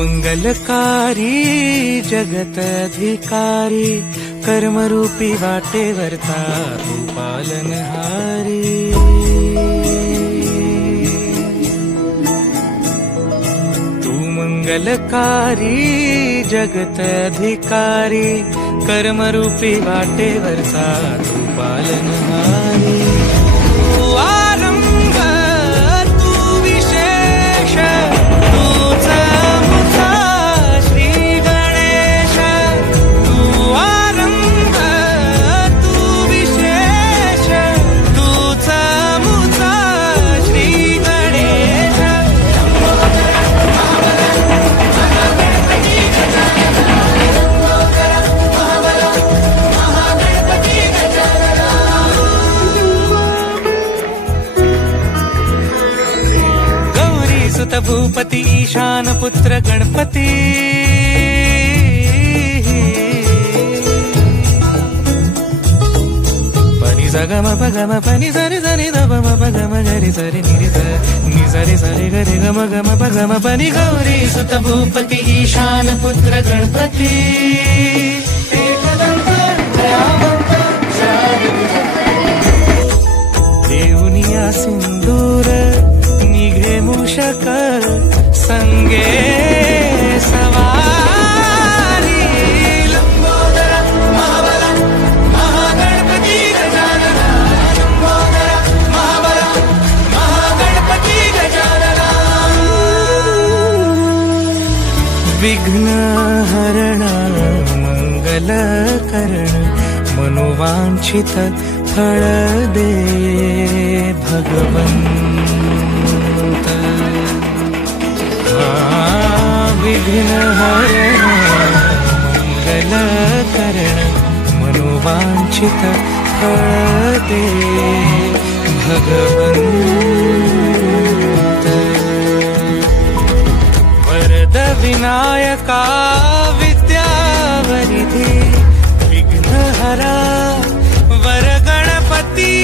मंगलकारी जगत अधिकारी कर्मरूपी वाटेवरचा तू पालनहारी। तू मंगलकारी जगत अधिकारी कर्मरूपी वाटेवरचा तू पालनहारी। तू आरंभ तू विशेष तूच मुचा श्री गणेश। तू आरंभ तू विशेष तूच मुचा श्री गणेश। सुत भूपति ईशान पुत्र गणपति। पनि सगम पगम पनि सरि सरि ध म पगम गरि सरि नि सरि सरि गरि गम गम पगम पनि। गौरी सुत भूपति ईशान पुत्र गणपति। देवनिया सिंदूर निघे मूषक संगे सवारी। लंबोदर महाबल महागणपती गजानन। लंबोदर महाबल महागणपती गजानन। विघ्न हरण मंगल करण मनोवांछित फळ दे भगवंत। विघ्न हरण मंगल करण मनोवांछित फळ दे भगवंत। वरद विनायका विद्यावरिधि विघ्नहरा वर गणपती।